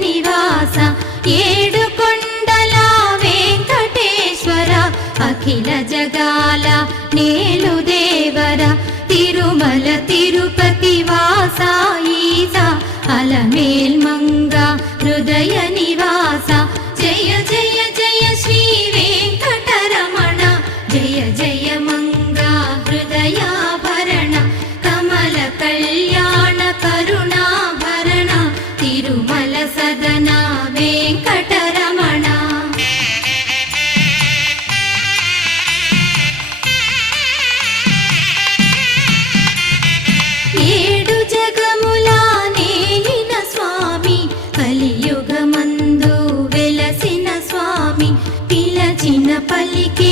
నివాస ఏడు కొండల వెంకటేశ్వర అఖిల జగాల నేలు దేవర తిరుమల తిరుపతి వాస ఈస అలమేల్ మంగ హృదయ నివాస జయ జయ జయ శ్రీ వెంకటరమణ జయ జయ మంగ హృదయాభరణ కమల కళ్యాణ కరుణాభరణ తిరుమల సదన వెంకటరమణ ఏడు జగముల నేలిన స్వామి కలియుగమందు వెలసిన స్వామి పిలచిన పలికి